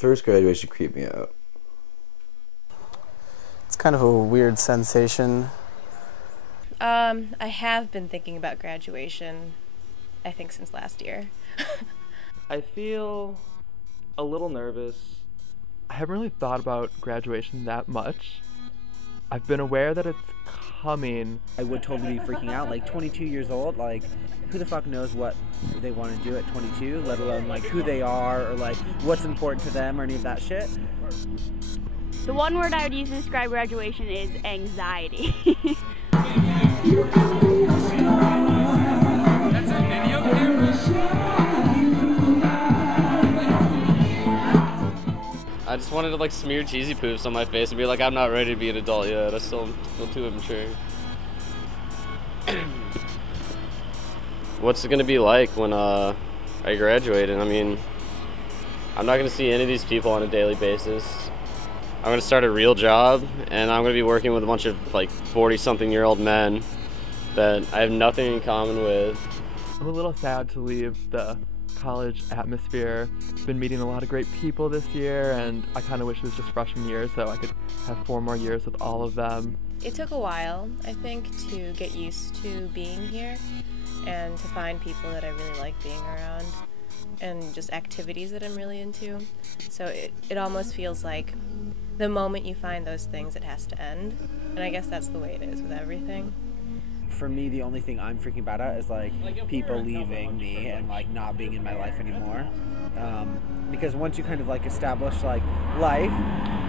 First graduation creeped me out. It's kind of a weird sensation. I have been thinking about graduation, I think since last year. I feel a little nervous. I haven't really thought about graduation that much. I've been aware that it's coming. I would totally be freaking out, like 22 years old, like who the fuck knows what they want to do at 22, let alone like who they are or like what's important to them or any of that shit. The one word I would use to describe graduation is anxiety. I just wanted to like smear cheesy poofs on my face and be like, I'm not ready to be an adult yet. I'm still too immature. What's it gonna be like when I graduate? And I mean, I'm not gonna see any of these people on a daily basis. I'm gonna start a real job, and I'm gonna be working with a bunch of like 40-something-year-old men that I have nothing in common with. I'm a little sad to leave the college atmosphere. Been meeting a lot of great people this year, and I kind of wish it was just freshman year so I could have 4 more years with all of them. It took a while, I think, to get used to being here and to find people that I really like being around and just activities that I'm really into. So it almost feels like the moment you find those things, it has to end. And I guess that's the way it is with everything. For me, the only thing I'm freaking bad at is like people leaving me and like not being in my life anymore. Because once you kind of like establish like life,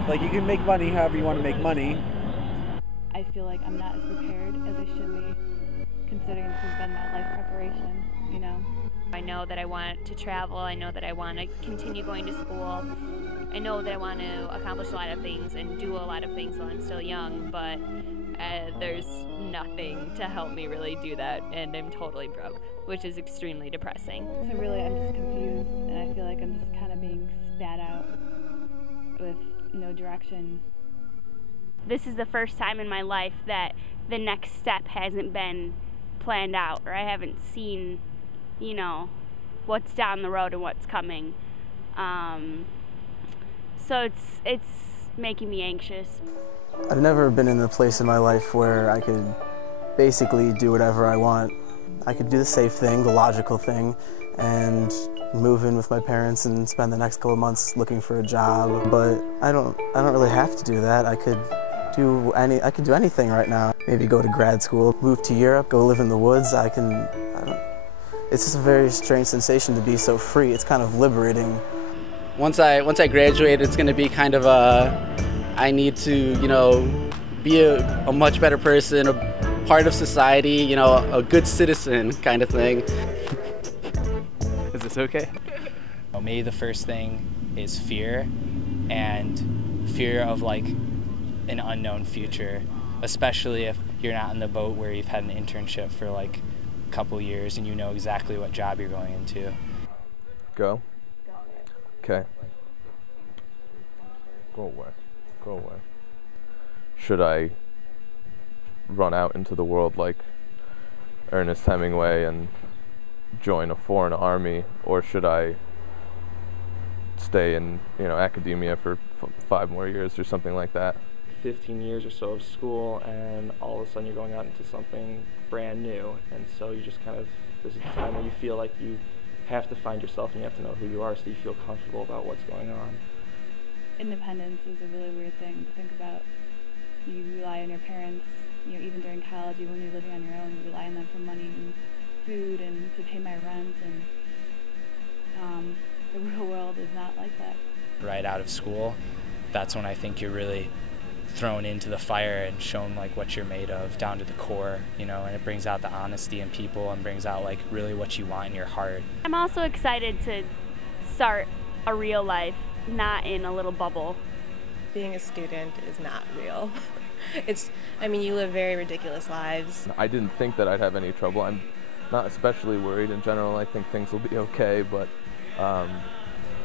like you can make money however you want to make money. I feel like I'm not as prepared as I should be, considering this has been my life preparation, you know. I know that I want to travel, I know that I want to continue going to school, I know that I want to accomplish a lot of things and do a lot of things while I'm still young, but there's nothing to help me really do that, and I'm totally broke, which is extremely depressing. So really, I'm just confused, and I feel like I'm just kind of being spat out with no direction. This is the first time in my life that the next step hasn't been planned out, or I haven't seen, you know, what's down the road and what's coming. So it's making me anxious. I've never been in a place in my life where I could basically do whatever I want. I could do the safe thing, the logical thing, and move in with my parents and spend the next couple of months looking for a job. But I don't really have to do that. I could do anything right now. Maybe go to grad school, move to Europe, go live in the woods. It's just a very strange sensation to be so free. It's kind of liberating. Once I graduate, it's going to be kind of I need to, you know, be a much better person, a part of society, you know, a good citizen kind of thing. Is this okay? Maybe the first thing is fear, and fear of like an unknown future, especially if you're not in the boat where you've had an internship for like a couple years and you know exactly what job you're going into. Go. Okay. Go away. Go away. Should I run out into the world like Ernest Hemingway and join a foreign army, or should I stay in, you know, academia for 5 more years or something like that? 15 years or so of school, and all of a sudden you're going out into something brand new, and so you just kind of, this is the time where you feel like you have to find yourself and you have to know who you are so you feel comfortable about what's going on. Independence is a really weird thing to think about. You rely on your parents, you know, even during college, even when you're living on your own, you rely on them for money and food and to pay my rent, and the real world is not like that. Right out of school, that's when I think you're really thrown into the fire and shown like what you're made of down to the core, you know, and it brings out the honesty in people and brings out like really what you want in your heart. I'm also excited to start a real life, not in a little bubble. Being a student is not real. I mean, you live very ridiculous lives. I didn't think that I'd have any trouble. I'm not especially worried in general. I think things will be okay, but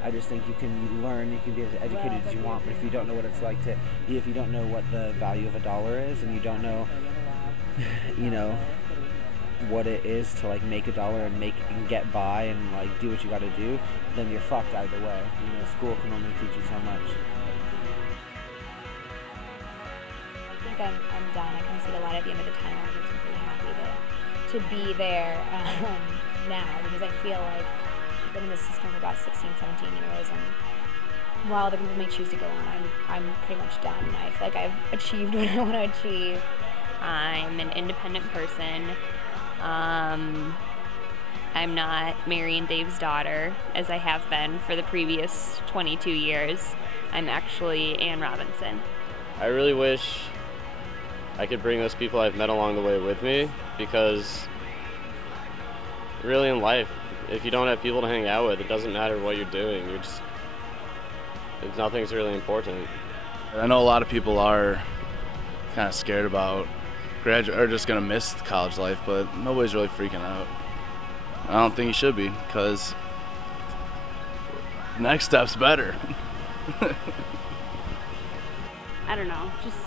I just think you can learn, you can be as educated as you want, but if you don't know what it's like to, if you don't know what the value of $1 is, and you don't know, you know, what it is to like make $1 and get by and like do what you got to do, then you're fucked either way. You know, school can only teach you so much. I think I'm done. I can see the light at the end of the tunnel. I'm just really happy to be there now, because I feel like I've been in this system for about 16, 17 years, and while other people may choose to go on, I'm pretty much done. I feel like I've achieved what I want to achieve. I'm an independent person. I'm not Mary and Dave's daughter, as I have been for the previous 22 years. I'm actually Ann Robinson. I really wish I could bring those people I've met along the way with me, because really in life, if you don't have people to hang out with, it doesn't matter what you're doing. Nothing's really important. I know a lot of people are kind of scared about or just gonna miss college life, but nobody's really freaking out. I don't think you should be, because next step's better. I don't know, just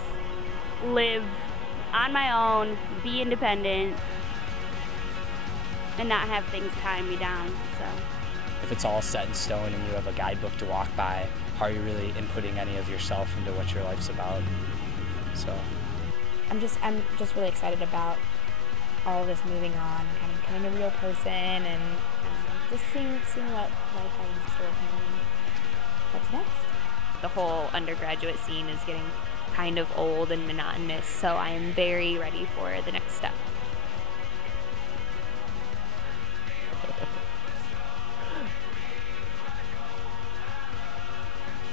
live on my own, be independent, and not have things tie me down. So If it's all set in stone and you have a guidebook to walk by, how are you really inputting any of yourself into what your life's about? So I'm just really excited about all of this moving on, kind of becoming a real person, and just seeing what life has in store for me. What's next? the whole undergraduate scene is getting kind of old and monotonous, so I am very ready for the next step.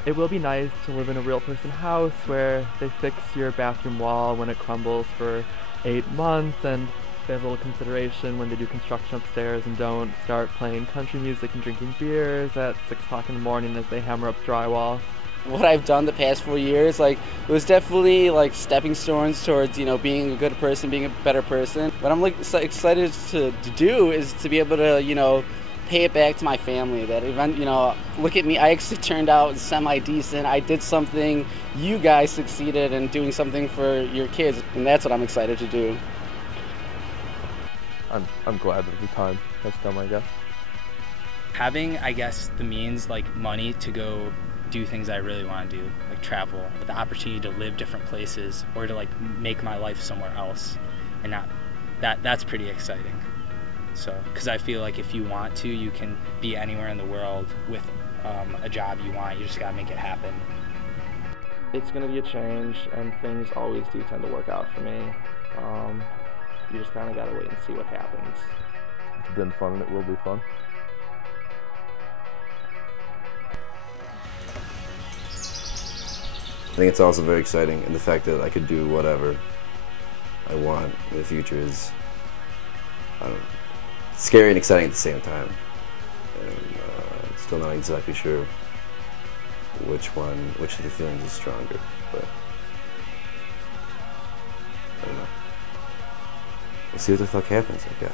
It will be nice to live in a real person house where they fix your bathroom wall when it crumbles for 8 months, and they have a little consideration when they do construction upstairs and don't start playing country music and drinking beers at 6 o'clock in the morning as they hammer up drywall. What I've done the past 4 years, it was definitely stepping stones towards, being a good person, being a better person. What I'm excited to do is to be able to, pay it back to my family. That event, look at me, I actually turned out semi-decent. I did something, you guys succeeded in doing something for your kids, and that's what I'm excited to do. I'm glad that the time has come, I guess. Having, I guess, the means, money to go do things I really want to do, like travel, the opportunity to live different places, or to make my life somewhere else, and that's pretty exciting. So, because I feel like if you want to, you can be anywhere in the world with a job you want. You just gotta make it happen. It's going to be a change, and things always do tend to work out for me. You just kind of got to wait and see what happens. It's been fun, and it will be fun. I think it's also very exciting, and the fact that I could do whatever I want in the future is, I don't know, scary and exciting at the same time. And still not exactly sure which of the feelings is stronger, but I don't know. We'll see what the fuck happens, I guess.